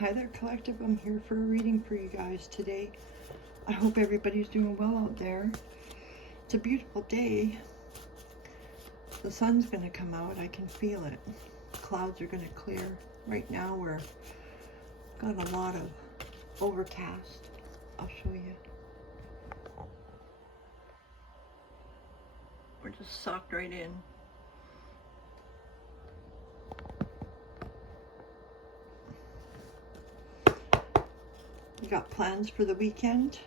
Hi there, Collective. I'm here for a reading for you guys today. I hope everybody's doing well out there. It's a beautiful day. The sun's going to come out. I can feel it. Clouds are going to clear. Right now we're got a lot of overcast. I'll show you. We're just socked right in. You got plans for the weekend?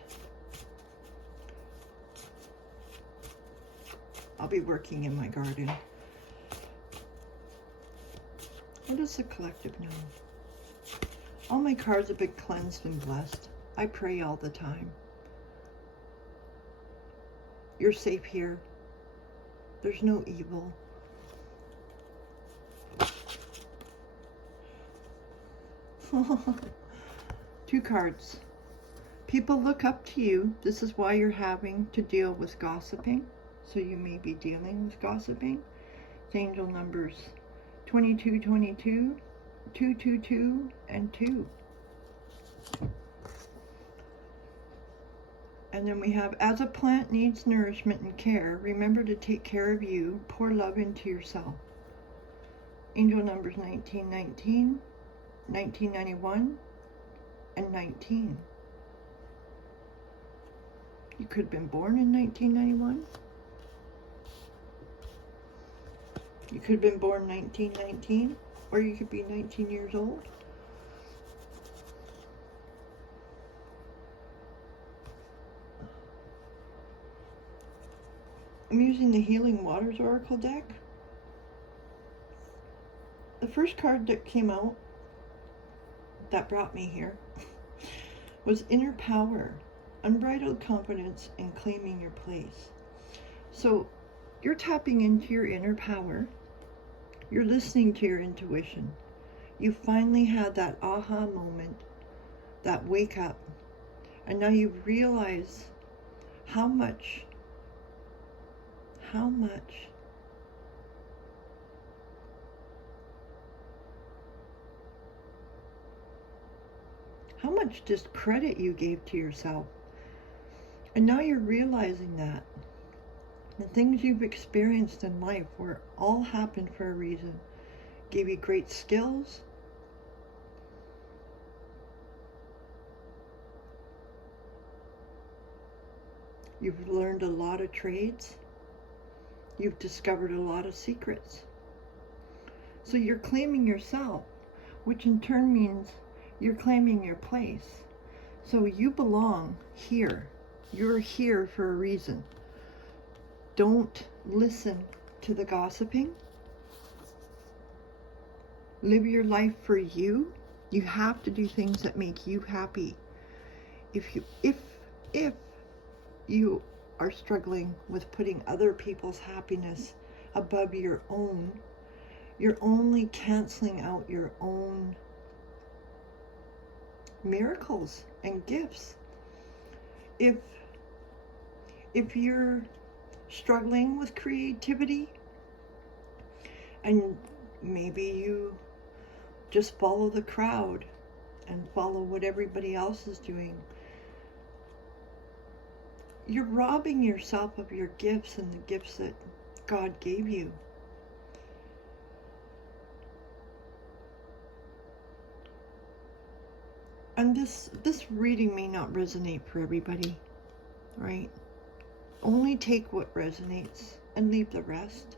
I'll be working in my garden. What does the collective know? All my cards have been cleansed and blessed. I pray all the time. You're safe here. There's no evil. Two cards. People look up to you. This is why you're having to deal with gossiping. So you may be dealing with gossiping. It's angel numbers 2222, 222, and 2. And then we have, as a plant needs nourishment and care, remember to take care of you. Pour love into yourself. Angel numbers 1919, 1991, and 19. You could have been born in 1991. You could have been born 1919, or you could be 19 years old. I'm using the Healing Waters Oracle deck. The first card that came out that brought me here was Inner Power, Unbridled Confidence, and Claiming Your Place. So you're tapping into your inner power. You're listening to your intuition. You finally had that aha moment, that wake up, and now you realize how much discredit you gave to yourself. And now you're realizing that the things you've experienced in life were all happened for a reason. Gave you great skills. You've learned a lot of trades. You've discovered a lot of secrets. So you're claiming yourself, which in turn means you're claiming your place. So you belong here. You're here for a reason. Don't listen to the gossiping. Live your life for you. You have to do things that make you happy. If you are struggling with putting other people's happiness above your own, you're only canceling out your own miracles and gifts. If you're struggling with creativity and maybe you just follow the crowd and follow what everybody else is doing, you're robbing yourself of your gifts and the gifts that God gave you. And this reading may not resonate for everybody, right? Only take what resonates and leave the rest.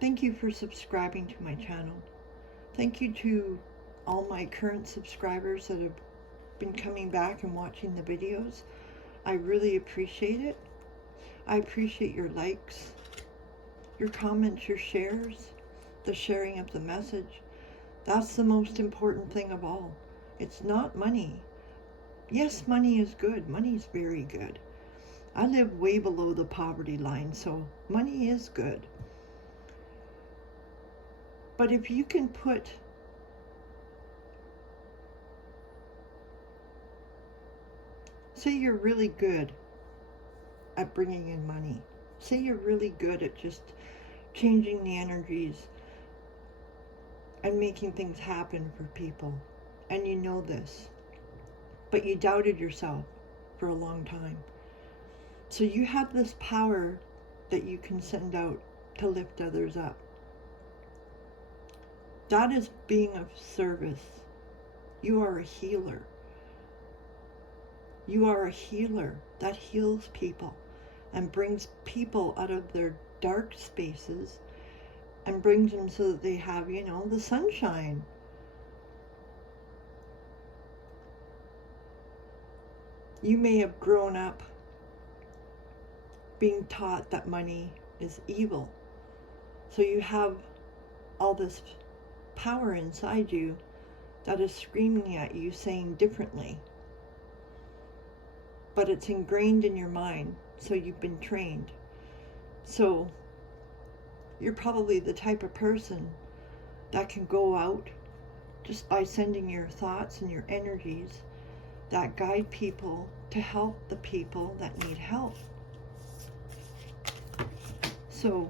Thank you for subscribing to my channel. Thank you to all my current subscribers that have been coming back and watching the videos. I really appreciate it. I appreciate your likes, your comments, your shares, the sharing of the message. That's the most important thing of all. It's not money. Yes, money is good. Money is very good. I live way below the poverty line, so money is good. But if you can put say you're really good at bringing in money. Say you're really good at just changing the energies and making things happen for people. and you know this, but you doubted yourself for a long time. So you have this power that you can send out to lift others up. That is being of service. You are a healer. You are a healer that heals people and brings people out of their dark spaces and brings them so that they have, the sunshine. You may have grown up being taught that money is evil. So you have all this power inside you that is screaming at you, saying differently. But it's ingrained in your mind, so you've been trained. So you're probably the type of person that can go out just by sending your thoughts and your energies that guide people to help the people that need help. So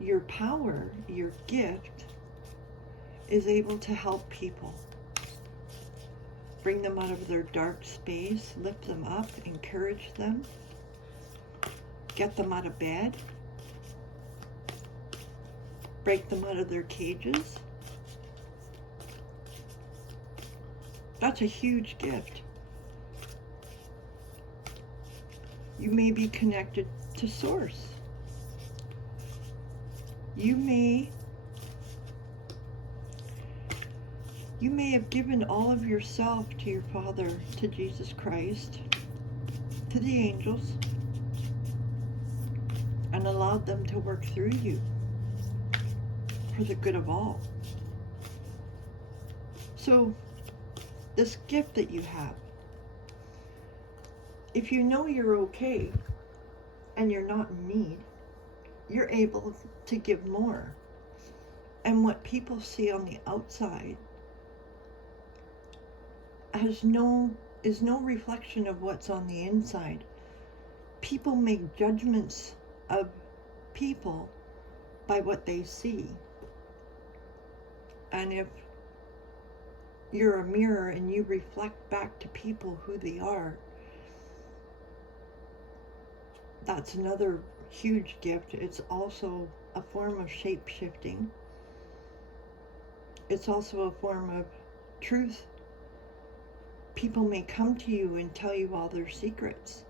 your power, your gift, is able to help people. Bring them out of their dark space, lift them up, encourage them, get them out of bed, break them out of their cages. That's a huge gift. You may be connected to Source. You may have given all of yourself to your Father, to Jesus Christ, to the angels, and allowed them to work through you for the good of all. So, this gift that you have, if you know you're okay and you're not in need, you're able to give more. And what people see on the outside is no reflection of what's on the inside. People make judgments of people by what they see. And if you're a mirror and you reflect back to people who they are, that's another huge gift. It's also a form of shape-shifting. It's also a form of truth. People may come to you and tell you all their secrets.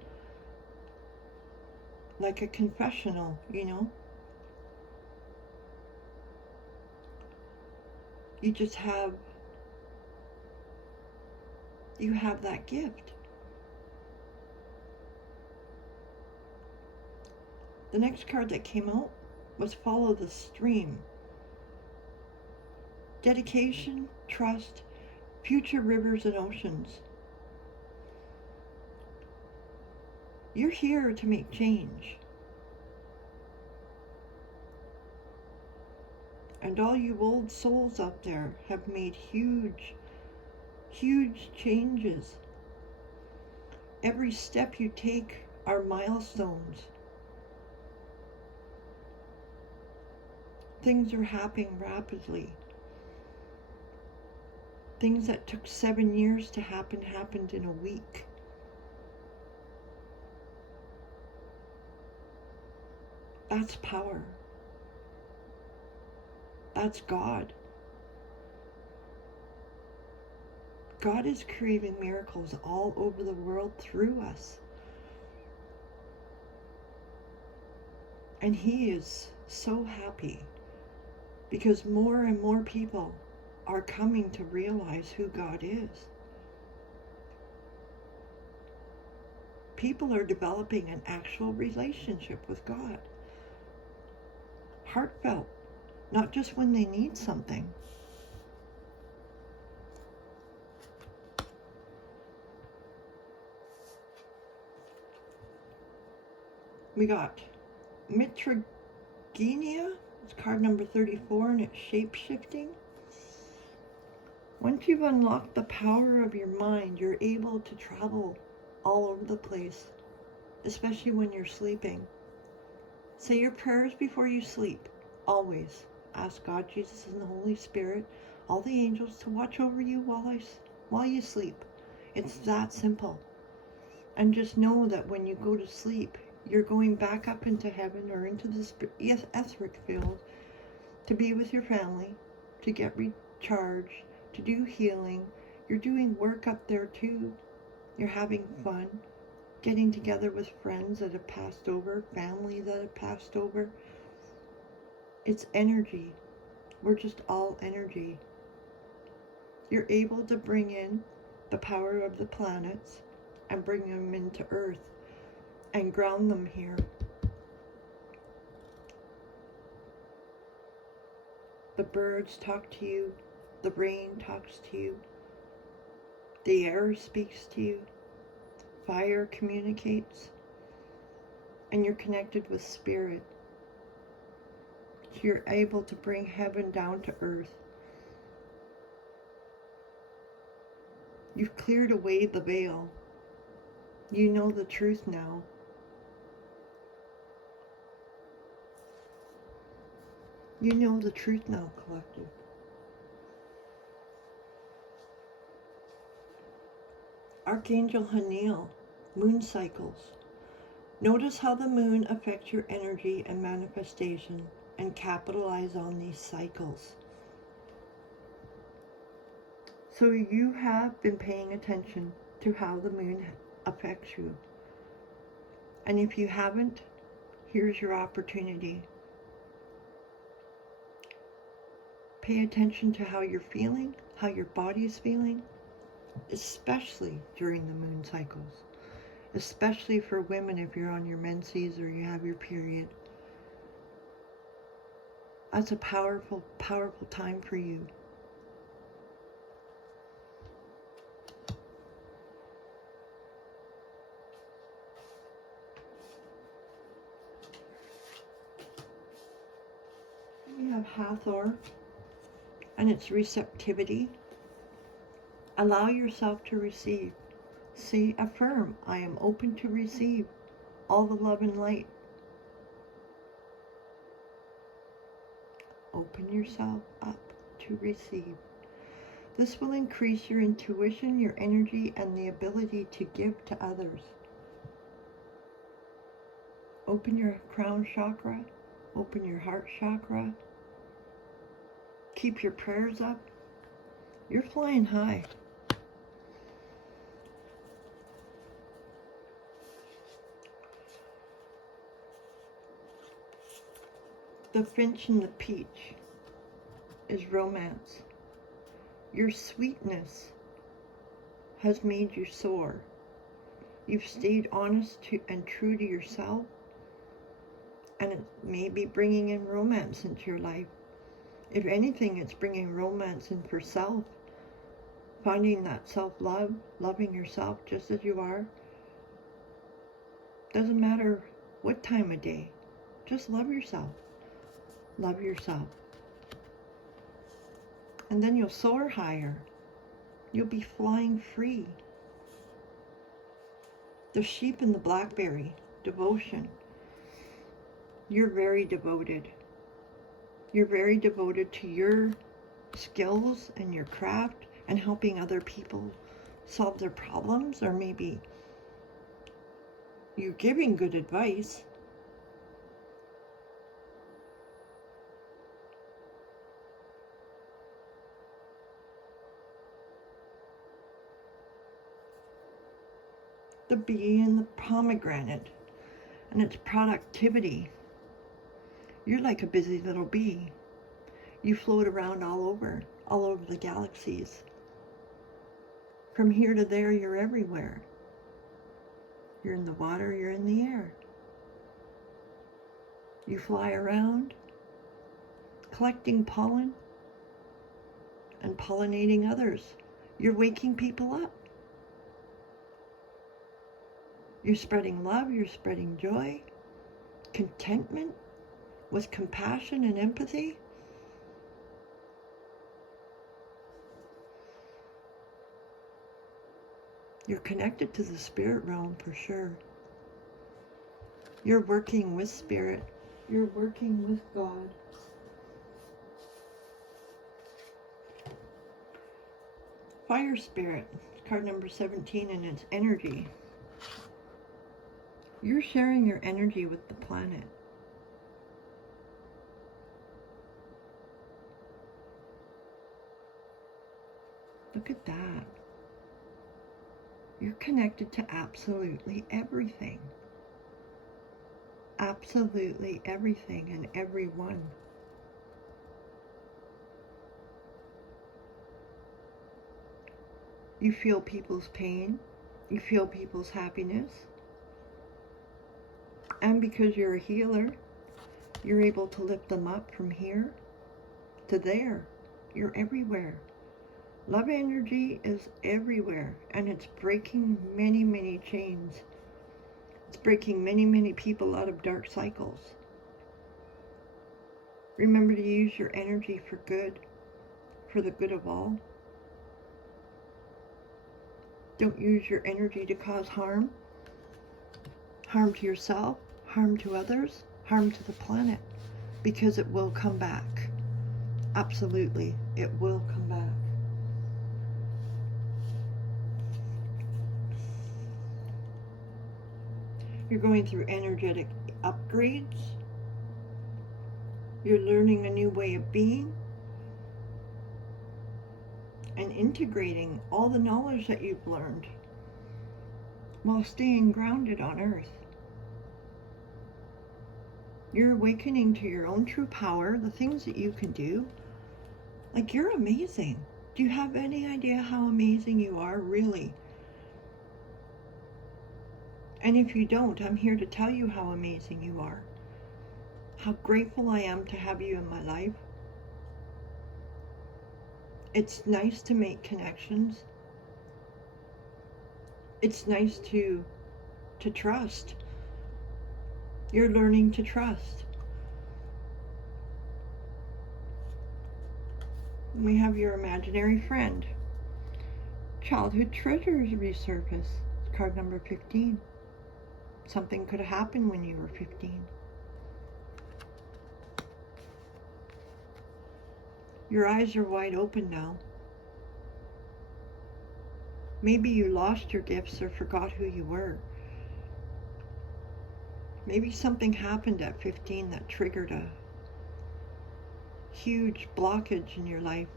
Like a confessional, You just have that gift. The next card that came out was Follow the Stream. Dedication, trust, future rivers and oceans. You're here to make change. And all you old souls out there have made huge, huge changes. Every step you take are milestones. Things are happening rapidly. Things that took 7 years to happen happened in a week. That's power. That's God. God is creating miracles all over the world through us. And He is so happy because more and more people are coming to realize who God is. People are developing an actual relationship with God. Heartfelt, not just when they need something. We got Mitragenia. It's card number 34 and it's shape-shifting. Once you've unlocked the power of your mind, you're able to travel all over the place, especially when you're sleeping. Say your prayers before you sleep. Always. Ask God, Jesus, and the Holy Spirit all the angels to watch over you while you sleep. It's that simple. And just know that when you go to sleep, you're going back up into heaven or into the etheric field to be with your family, to get recharged, to do healing. You're doing work up there too. You're having fun, getting together with friends that have passed over, family that have passed over. It's energy. We're just all energy. You're able to bring in the power of the planets and bring them into Earth and ground them here. The birds talk to you. The rain talks to you. The air speaks to you. Fire communicates. And you're connected with spirit. You're able to bring heaven down to earth. You've cleared away the veil. You know the truth now. You know the truth now, collective. Archangel Haniel, moon cycles. Notice how the moon affects your energy and manifestation, and capitalize on these cycles. So you have been paying attention to how the moon affects you. And if you haven't, here's your opportunity. Pay attention to how you're feeling, how your body is feeling, especially during the moon cycles. Especially for women if you're on your menses or you have your period. That's a powerful, powerful time for you. You have Hathor and its receptivity. Allow yourself to receive. See, affirm, I am open to receive all the love and light. Open yourself up to receive. This will increase your intuition, your energy, and the ability to give to others. Open your crown chakra. Open your heart chakra. Keep your prayers up. You're flying high. The finch and the peach is romance. Your sweetness has made you soar. You've stayed honest and true to yourself, and it may be bringing in romance into your life. If anything, it's bringing romance in for self, finding that self-love, loving yourself just as you are. Doesn't matter what time of day, just love yourself. Love yourself. And then you'll soar higher. You'll be flying free. The sheep and the blackberry, devotion. You're very devoted. You're very devoted to your skills and your craft and helping other people solve their problems, or maybe you're giving good advice. The bee and the pomegranate and its productivity. You're like a busy little bee. You float around all over the galaxies. From here to there, you're everywhere. You're in the water, you're in the air. You fly around, collecting pollen and pollinating others. You're waking people up. You're spreading love, you're spreading joy, contentment with compassion and empathy. You're connected to the spirit realm for sure. You're working with spirit. You're working with God. fire spirit, card number 17, and its energy. You're sharing your energy with the planet. Look at that. You're connected to absolutely everything. Absolutely everything and everyone. You feel people's pain. You feel people's happiness. And because you're a healer, you're able to lift them up from here to there. You're everywhere. Love energy is everywhere, and it's breaking many, many chains. It's breaking many, many people out of dark cycles. Remember to use your energy for good, for the good of all. Don't use your energy to cause harm. Harm to yourself, harm to others, harm to the planet, because it will come back. Absolutely, it will come back. You're going through energetic upgrades. You're learning a new way of being and integrating all the knowledge that you've learned while staying grounded on Earth. You're awakening to your own true power, the things that you can do. Like, you're amazing. Do you have any idea how amazing you are, really? And if you don't, I'm here to tell you how amazing you are. How grateful I am to have you in my life. It's nice to make connections. It's nice to trust. You're learning to trust. And we have your imaginary friend. Childhood treasures resurface. Card number 15. Something could have happened when you were 15. Your eyes are wide open now. Maybe you lost your gifts or forgot who you were. Maybe something happened at 15 that triggered a huge blockage in your life.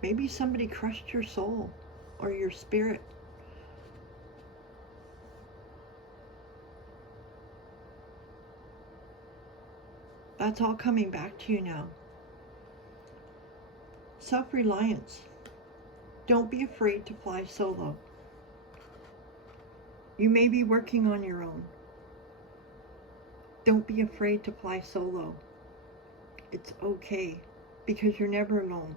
Maybe somebody crushed your soul or your spirit. That's all coming back to you now. Self-reliance. Don't be afraid to fly solo. You may be working on your own. Don't be afraid to fly solo. It's okay, because you're never alone.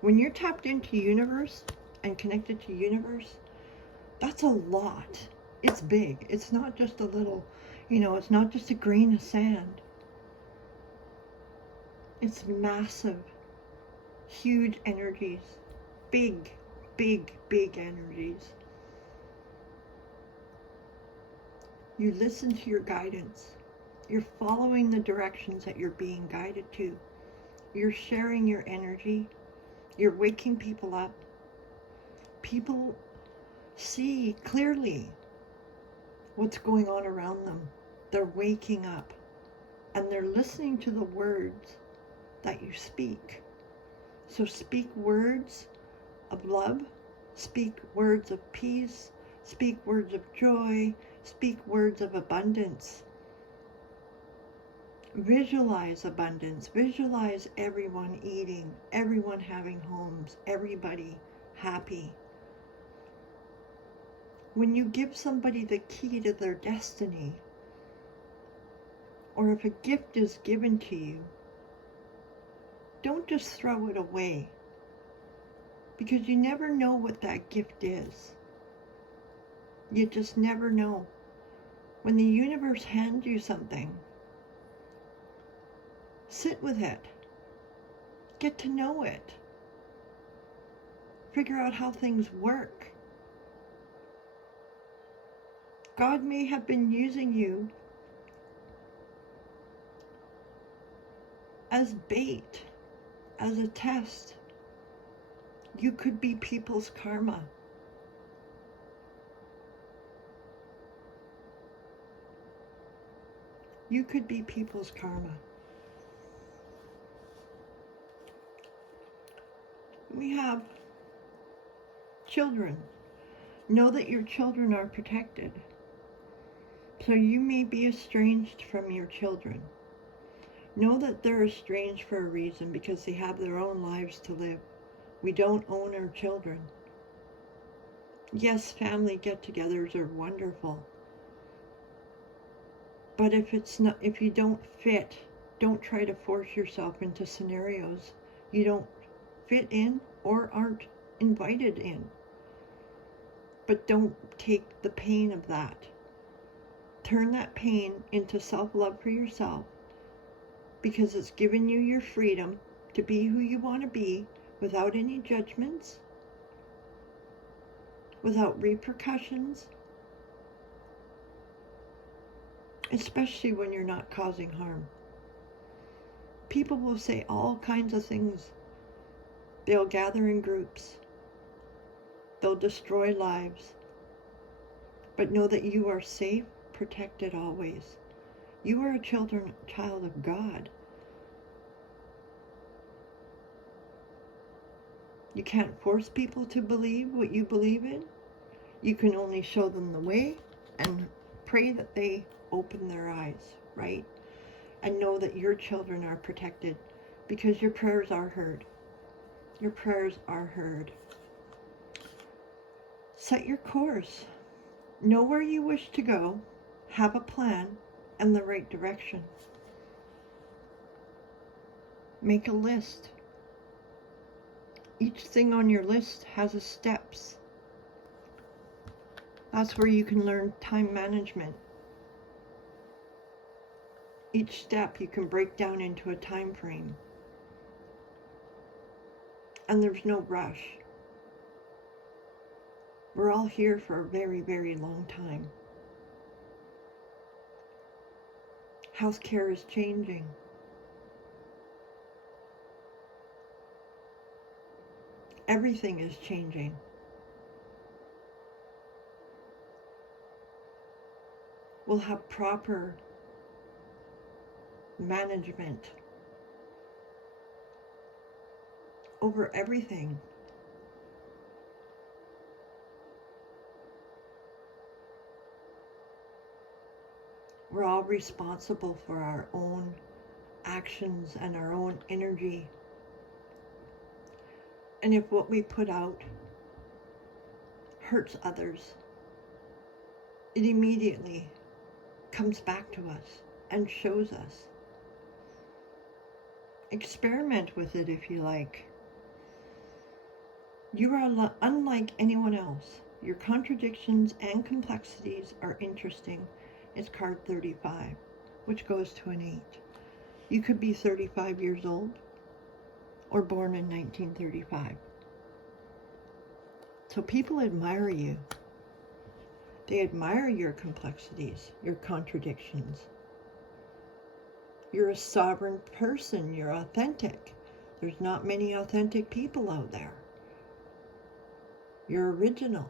When you're tapped into universe and connected to universe, that's a lot. It's big. It's not just a little, it's not just a grain of sand. It's massive, huge energies, big, big, big energies. You listen to your guidance. You're following the directions that you're being guided to. You're sharing your energy. You're waking people up. People see clearly what's going on around them. They're waking up and they're listening to the words that you speak. So speak words of love, speak words of peace, speak words of joy, speak words of abundance. Visualize abundance. Visualize everyone eating, everyone having homes, everybody happy. When you give somebody the key to their destiny, or if a gift is given to you, don't just throw it away, because you never know what that gift is. You just never know. When the universe hands you something, sit with it. Get to know it. Figure out how things work. God may have been using you as bait as a test. You could be people's karma. You could be people's karma. We have children. Know that your children are protected. So you may be estranged from your children. Know that they're estranged for a reason, because they have their own lives to live. We don't own our children. Yes, family get-togethers are wonderful. But if you don't fit, don't try to force yourself into scenarios you don't fit in or aren't invited in. But don't take the pain of that. Turn that pain into self-love for yourself, because it's given you your freedom to be who you want to be without any judgments, without repercussions, especially when you're not causing harm. People will say all kinds of things. They'll gather in groups. They'll destroy lives. But know that you are safe, protected always. You are a child of God. You can't force people to believe what you believe in. You can only show them the way and pray that they open their eyes, right? And know that your children are protected, because your prayers are heard. Your prayers are heard. Set your course. Know where you wish to go. Have a plan and the right direction. Make a list. Each thing on your list has a steps. That's where you can learn time management. Each step you can break down into a time frame. And there's no rush. We're all here for a very, very long time. Healthcare is changing. Everything is changing. We'll have proper management over everything. We're all responsible for our own actions and our own energy. And if what we put out hurts others, it immediately comes back to us and shows us. Experiment with it if you like. You are unlike anyone else. Your contradictions and complexities are interesting. It's card 35, which goes to an 8. You could be 35 years old or born in 1935. So people admire you. They admire your complexities, your contradictions. You're a sovereign person. You're authentic. There's not many authentic people out there. You're original.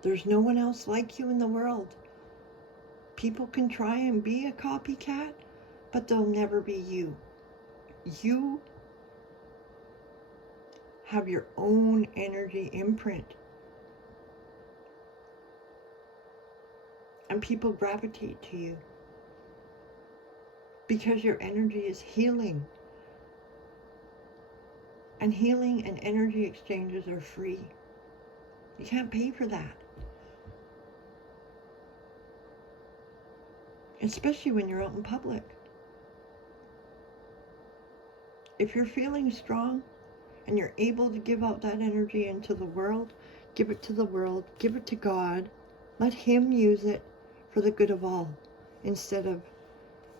There's no one else like you in the world. People can try and be a copycat, but they'll never be you. You have your own energy imprint. And people gravitate to you because your energy is healing. And healing and energy exchanges are free. You can't pay for that. Especially when you're out in public. If you're feeling strong and you're able to give out that energy into the world, give it to the world, give it to God. Let Him use it for the good of all, instead of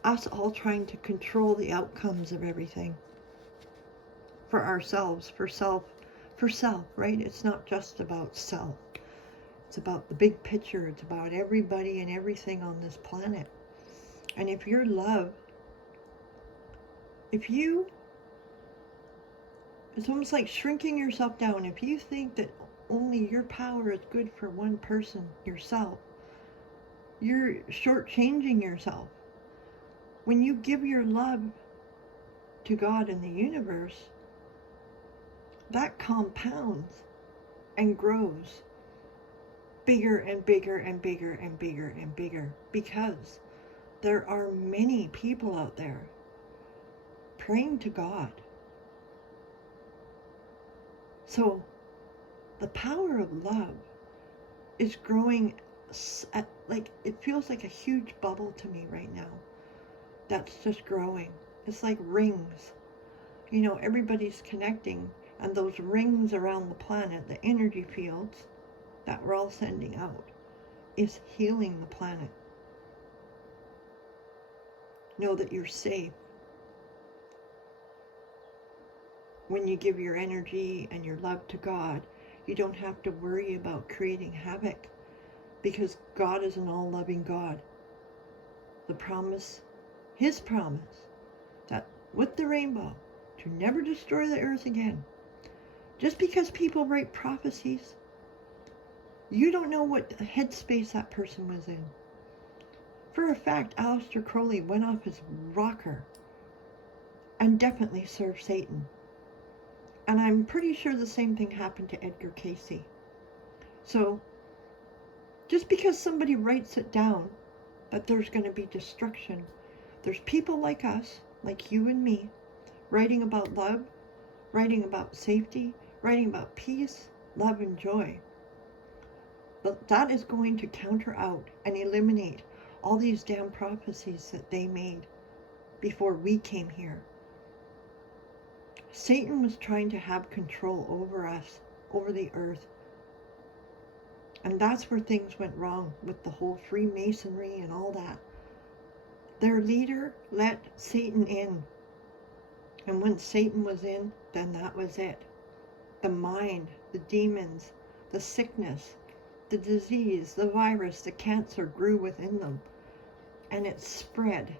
us all trying to control the outcomes of everything for ourselves, for self, right? It's not just about self. It's about the big picture. It's about everybody and everything on this planet. And if you're love, if you It's almost like shrinking yourself down. If you think that only your power is good for one person, yourself, you're shortchanging yourself. When you give your love to God and the universe, that compounds and grows bigger and bigger and bigger and bigger and bigger, because there are many people out there praying to God. So the power of love is growing at, like, it feels like a huge bubble to me right now that's just growing. It's like rings. You know, everybody's connecting, and those rings around the planet, the energy fields that we're all sending out, is healing the planet. Know that you're safe. When you give your energy and your love to God, you don't have to worry about creating havoc, because God is an all-loving God. The promise, His promise, that with the rainbow, to never destroy the earth again. Just because people write prophecies, you don't know what headspace that person was in. For a fact, Aleister Crowley went off his rocker and definitely served Satan. And I'm pretty sure the same thing happened to Edgar Cayce. So, just because somebody writes it down, that there's going to be destruction, there's people like us, like you and me, writing about love, writing about safety, writing about peace, love, and joy. But that is going to counter out and eliminate all these damn prophecies that they made before we came here. Satan was trying to have control over us, over the earth. And that's where things went wrong with the whole Freemasonry and all that. Their leader let Satan in. And when Satan was in, then that was it. The mind, the demons, the sickness, the disease, the virus, the cancer grew within them. And it spread.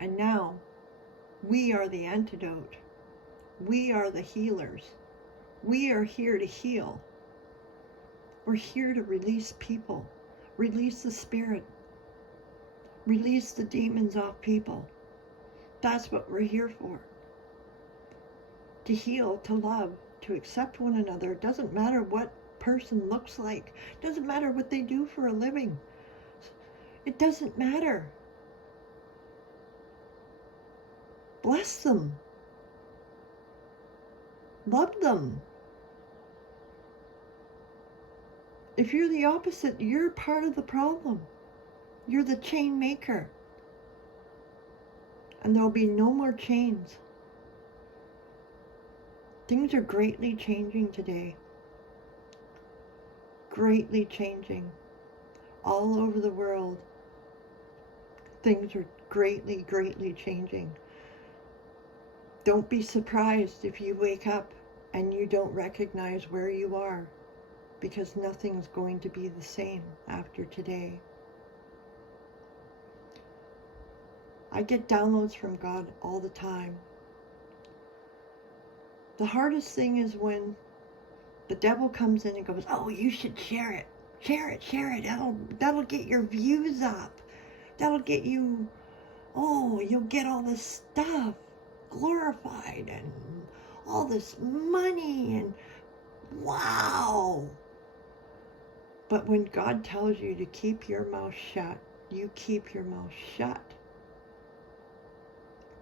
And now, we are the antidote. We are the healers. We are here to heal. We're here to release people. Release the spirit. Release the demons off people. That's what we're here for. To heal, to love, to accept one another. It doesn't matter what person looks like. It doesn't matter what they do for a living. It doesn't matter. Bless them. Love them. If you're the opposite, you're part of the problem. You're the chain maker. And there'll be no more chains. Things are greatly changing today. Greatly changing. All over the world. Things are greatly, greatly changing. Don't be surprised if you wake up and you don't recognize where you are, because nothing's going to be the same after today. I get downloads from God all the time. The hardest thing is when the devil comes in and goes, oh, you should share it. Share it, share it. That'll get your views up. That'll get you, oh, you'll get all this stuff glorified and all this money and wow. But when God tells you to keep your mouth shut, you keep your mouth shut.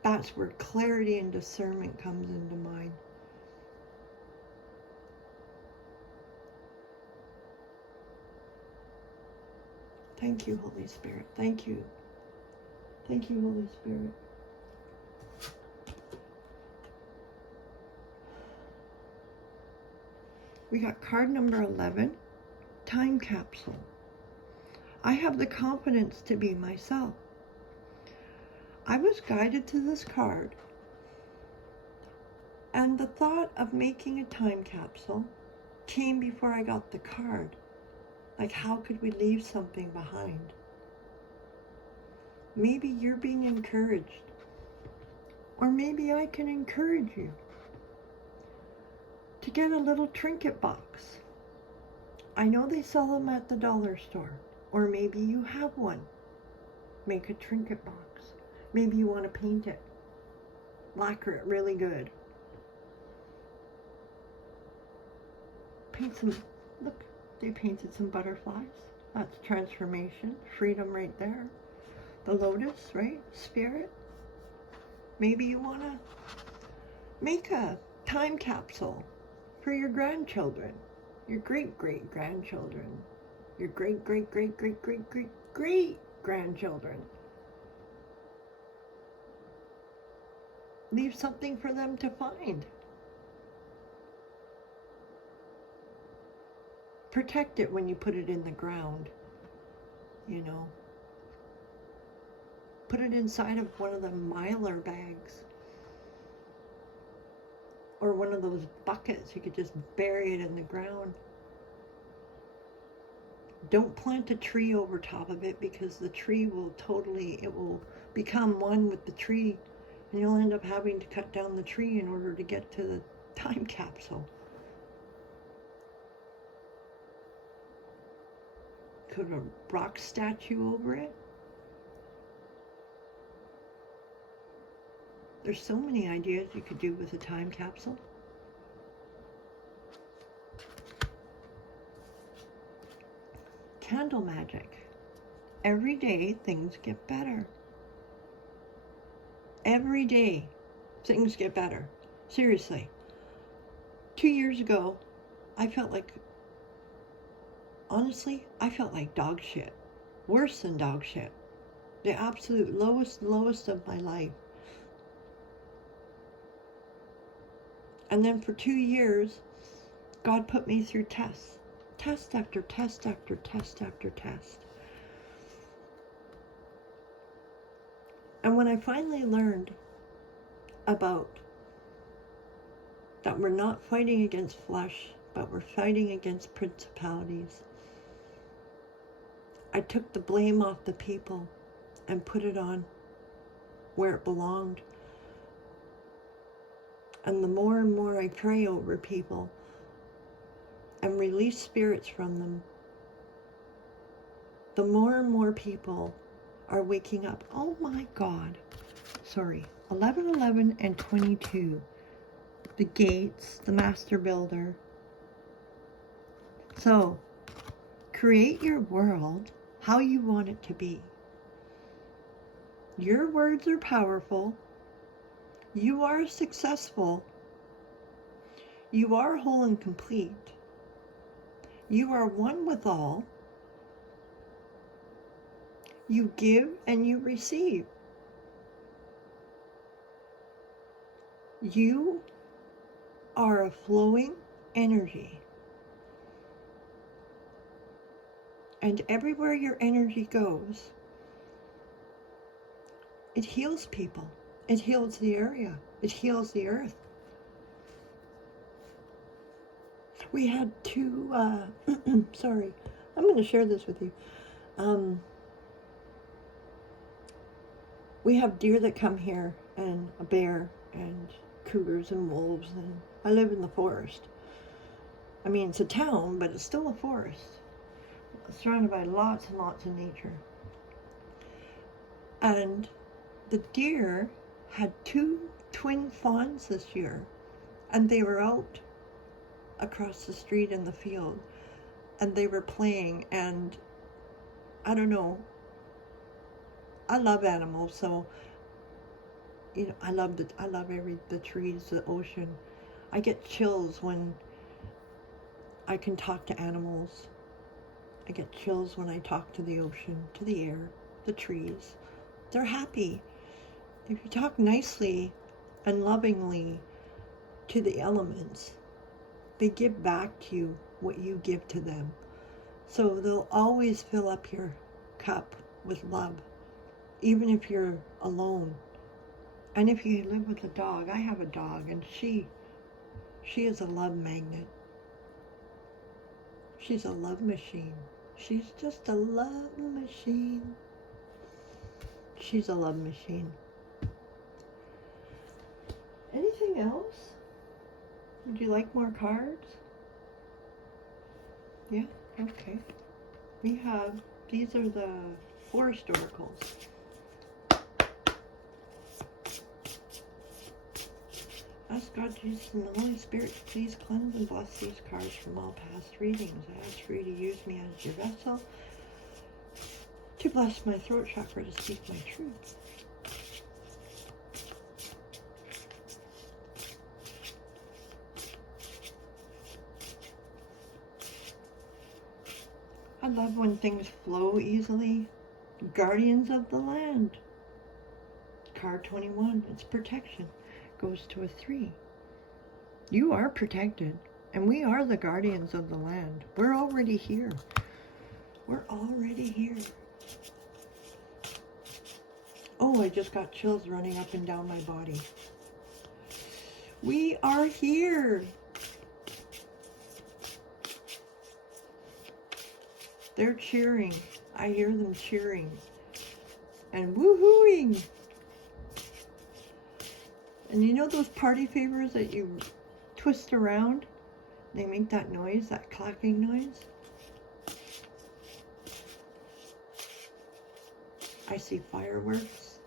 That's where clarity and discernment comes into mind. Thank you, Holy Spirit. Thank you. Thank you, Holy Spirit. We got card number 11, time capsule. I have the confidence to be myself. I was guided to this card, and the thought of making a time capsule came before I got the card. Like, how could we leave something behind? Maybe you're being encouraged, or maybe I can encourage you. to get a little trinket box. I know they sell them at the dollar store, or maybe you have one. Make a trinket box. Maybe you want to paint it, lacquer it really good. Paint some, look, they painted some butterflies. That's transformation, freedom right there. The lotus, right? Spirit. Maybe you want to make a time capsule for your grandchildren, your great-great-grandchildren, your great-great-great-great-great-great-grandchildren. Leave something for them to find. Protect it when you put it in the ground, you know. Put it inside of one of the Mylar bags. Or one of those buckets. You could just bury it in the ground. Don't plant a tree over top of it, because the tree will it will become one with the tree. And you'll end up having to cut down the tree in order to get to the time capsule. Put a rock statue over it. There's so many ideas you could do with a time capsule. Candle magic. Every day things get better. Every day things get better. Seriously. 2 years ago, I felt like dog shit. Worse than dog shit. The absolute lowest of my life. And then for 2 years, God put me through tests. Test after test after test after test. And when I finally learned about that we're not fighting against flesh, but we're fighting against principalities, I took the blame off the people and put it on where it belonged. And the more and more I pray over people and release spirits from them, the more and more people are waking up. Oh my God. Sorry. 11:11 and 22. The gates, the master builder. So, create your world how you want it to be. Your words are powerful. You are successful. You are whole and complete. You are one with all. You give and you receive. You are a flowing energy. And everywhere your energy goes, it heals people. It heals the area. It heals the earth. We had two, sorry, I'm going to share this with you. We have deer that come here, and a bear, and cougars and wolves, and I live in the forest. I mean, it's a town, but it's still a forest. It's surrounded by lots and lots of nature. And the deer had 2 twin fawns this year, and they were out across the street in the field, and they were playing, and I don't know, I love animals, so you know, I love the trees, the ocean. I get chills when I can talk to animals. I get chills when I talk to the ocean, to the air, the trees. They're happy. If you talk nicely and lovingly to the elements, they give back to you what you give to them. So they'll always fill up your cup with love, even if you're alone. And if you live with a dog, I have a dog, and she is a love magnet. She's a love machine. She's just a love machine. She's a love machine. Anything else? Would you like more cards? Yeah, okay. We have, these are the Forest Oracles. Ask God, Jesus, and the Holy Spirit to please cleanse and bless these cards from all past readings. I ask for you to use me as your vessel to bless my throat chakra to speak my truth. I love when things flow easily. Guardians of the Land. Card 21, it's protection. Goes to a 3. You are protected, and we are the guardians of the land. We're already here. We're already here. Oh, I just got chills running up and down my body. We are here. They're cheering. I hear them cheering and woohooing. And you know those party favors that you twist around? They make that noise, that clacking noise. I see fireworks.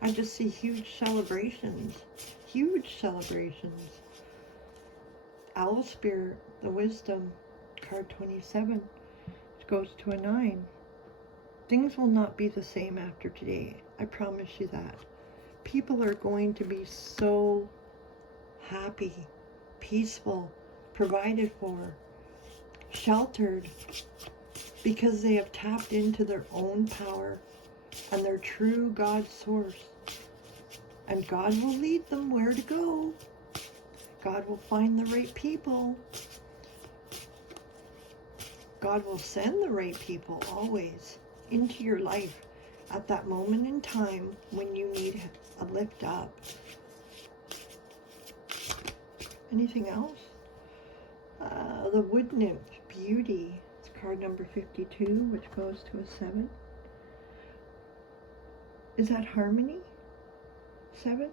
I just see huge celebrations. Huge celebrations. Owl Spirit, the Wisdom, card 27. It goes to a 9. Things will not be the same after today. I promise you that. People are going to be so happy, peaceful, provided for, sheltered, because they have tapped into their own power and their true God source. And God will lead them where to go. God will find the right people. God will send the right people always into your life at that moment in time when you need a lift up. Anything else? The Wood Nymph, Beauty. It's card number 52, which goes to a 7. Is that Harmony? 7?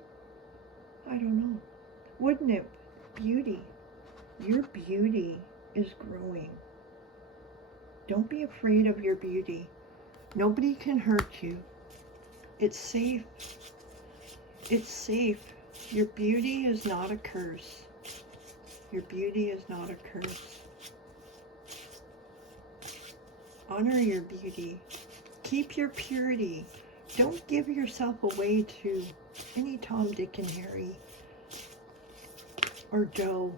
I don't know. Wood Nymph, Beauty. Your beauty is growing. Don't be afraid of your beauty. Nobody can hurt you. It's safe. It's safe. Your beauty is not a curse. Your beauty is not a curse. Honor your beauty. Keep your purity. Don't give yourself away to any Tom, Dick, and Harry, or Joe,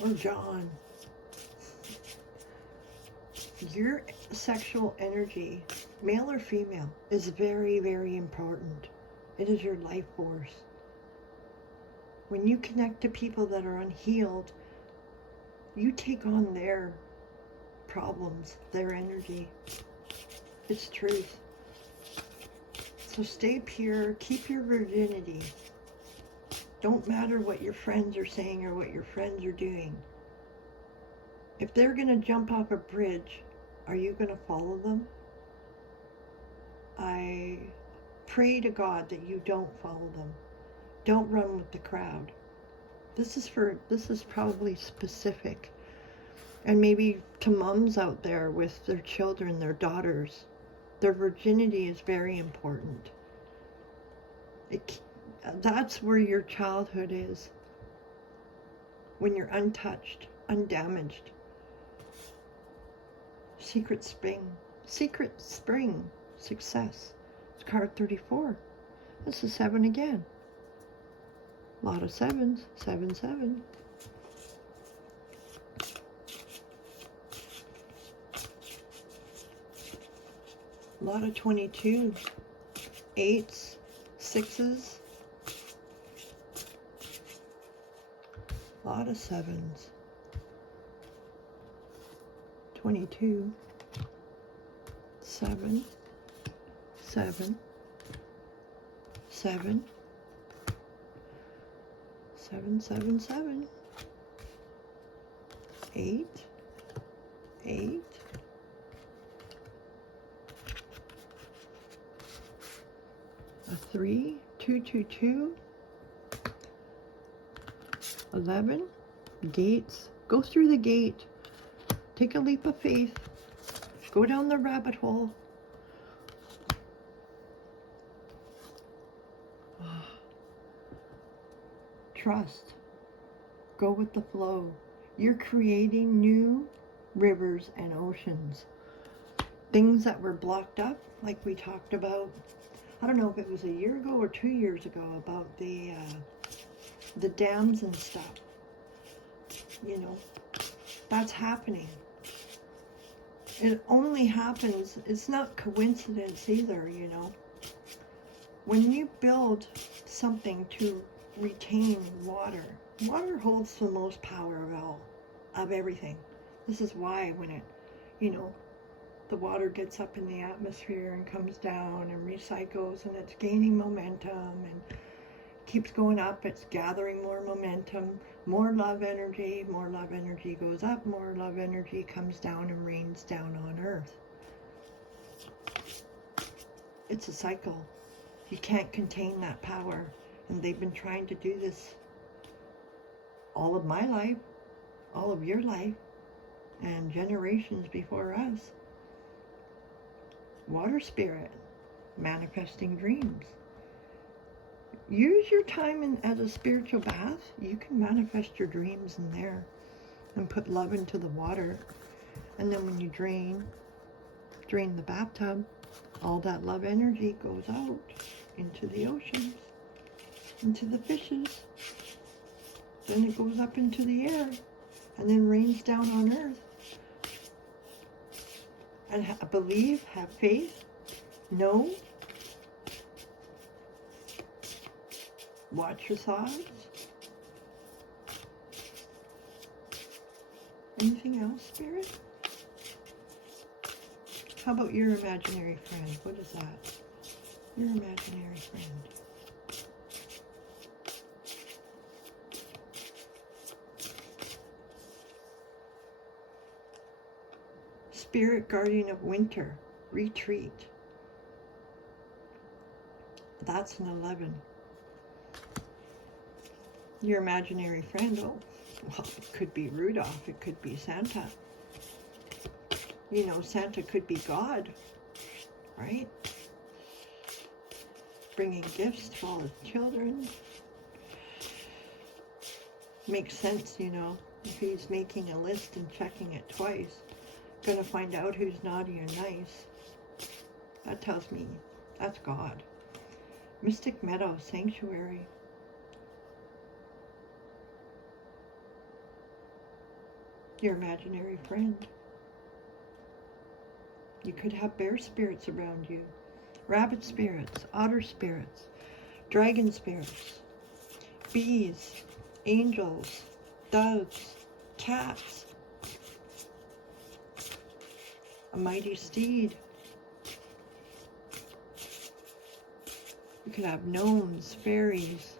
or John. Your sexual energy, male or female, is very, very important. It is your life force. When you connect to people that are unhealed, you take on their problems, their energy. It's truth. So stay pure, keep your virginity. Don't matter what your friends are saying or what your friends are doing. If they're going to jump off a bridge, are you going to follow them? I pray to God that you don't follow them. Don't run with the crowd. This is probably specific. And maybe to moms out there with their children, their daughters. Their virginity is very important. That's where your childhood is. When you're untouched, undamaged. Secret Spring, Success. It's card 34. That's a 7 again. A lot of 7s. 7, 7. A lot of 22. 8s. 6s. A lot of 7s. 22. 7. 7. 7. 7, 7, 7. 8. 8. A 3. 2, 2, 2. 11, gates. Go through the gate. Take a leap of faith. Go down the rabbit hole. Trust. Go with the flow. You're creating new rivers and oceans. Things that were blocked up, like we talked about, I don't know if it was a year ago or 2 years ago, about the dams and stuff. You know, that's happening. It only happens, it's not coincidence either, you know. When you build something to retain water, water holds the most power of all, of everything. This is why when it, you know, the water gets up in the atmosphere and comes down and recycles and it's gaining momentum and keeps going up, it's gathering more momentum, more love energy goes up, more love energy comes down and rains down on earth. It's a cycle. You can't contain that power. And they've been trying to do this all of my life, all of your life, and generations before us. Water spirit, manifesting dreams. Use your time as a spiritual bath. You can manifest your dreams in there and put love into the water. And then when you drain the bathtub, all that love energy goes out into the oceans, into the fishes. Then it goes up into the air and then rains down on earth. And believe, have faith, know, watch your thoughts. Anything else, Spirit? How about your imaginary friend? What is that? Your imaginary friend. Spirit guardian of winter, retreat. That's an 11. Your imaginary friend, oh, well, it could be Rudolph, it could be Santa. You know, Santa could be God, right? Bringing gifts to all his children. Makes sense, you know, if he's making a list and checking it twice. Gonna find out who's naughty or nice. That tells me that's God. Mystic Meadow Sanctuary. Your imaginary friend. You could have bear spirits around you, rabbit spirits, otter spirits, dragon spirits, bees, angels, doves, cats, a mighty steed. You could have gnomes, fairies.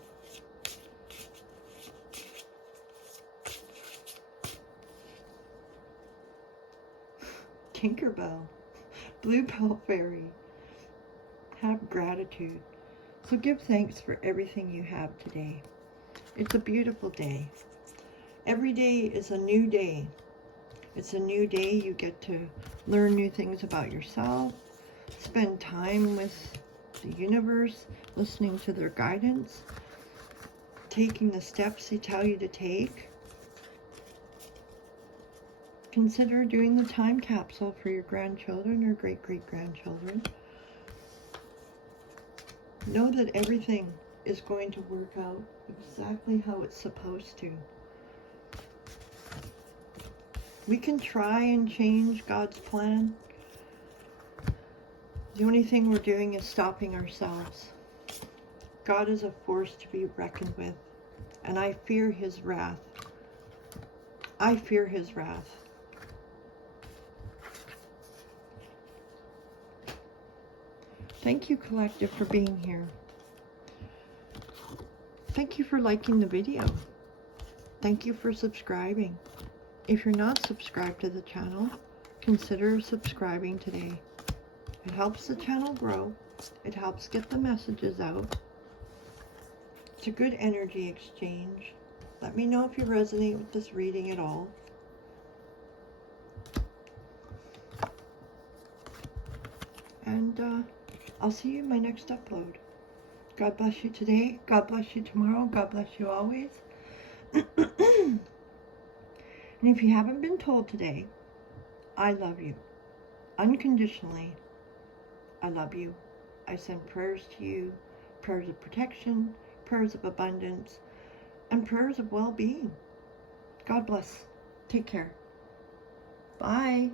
Tinkerbell, Bluebell Fairy. Have gratitude. So give thanks for everything you have today. It's a beautiful day. Every day is a new day. It's a new day. You get to learn new things about yourself, spend time with the universe, listening to their guidance, taking the steps they tell you to take. Consider doing the time capsule for your grandchildren or great-great-grandchildren. Know that everything is going to work out exactly how it's supposed to. We can try and change God's plan. The only thing we're doing is stopping ourselves. God is a force to be reckoned with, and I fear his wrath. I fear his wrath. Thank you, Collective, for being here. Thank you for liking the video. Thank you for subscribing. If you're not subscribed to the channel, consider subscribing today. It helps the channel grow. It helps get the messages out. It's a good energy exchange. Let me know if you resonate with this reading at all. And I'll see you in my next upload. God bless you today. God bless you tomorrow. God bless you always. And if you haven't been told today, I love you. Unconditionally, I love you. I send prayers to you, prayers of protection, prayers of abundance, and prayers of well-being. God bless. Take care. Bye.